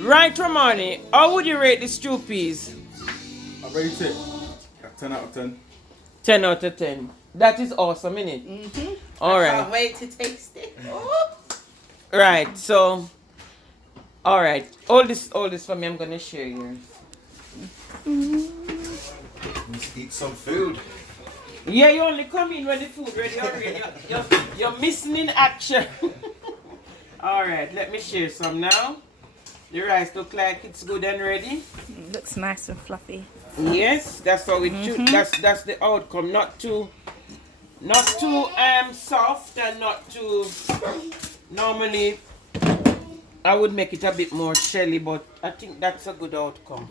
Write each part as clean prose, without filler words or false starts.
Right, Romani, how would you rate the stew peas? I rate it a 10 out of 10. 10 out of 10. That is awesome, innit? Mm-hmm. All I right. can't wait to taste it. Oh. Right, so, all right. All this for me. I'm going to share yours. Let's eat some food. Yeah, you only come in when the food ready already. You're missing in action. All right, let me share some now. The rice look like it's good and ready. Looks nice and fluffy. Yes, that's how it should. That's the outcome. Not too soft and not too. Normally, I would make it a bit more shelly, but I think that's a good outcome.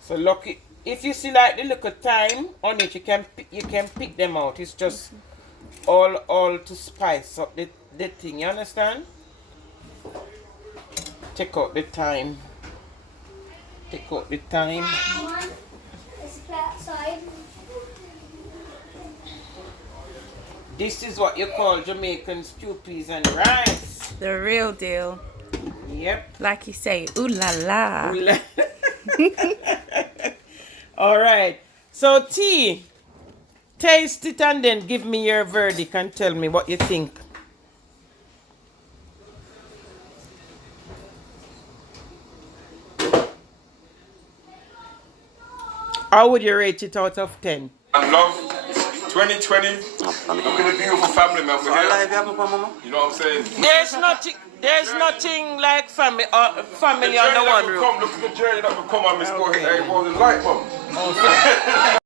So lucky. If you see like the little thyme on it, you can pick them out. It's just all to spice up the thing. You understand? Take out the thyme. Take out the thyme. Let's play outside. This is what you call Jamaican stew peas and rice. The real deal. Yep. Like you say, ooh la la. All right. So T, taste it and then give me your verdict and tell me what you think. How would you rate it out of 10? And love 2020. Look at the beautiful family, man. We're here. You know what I'm saying? There's nothing like family on the one room. Look at the journey that we come on, Miss Go. Hey, well, the light bulb.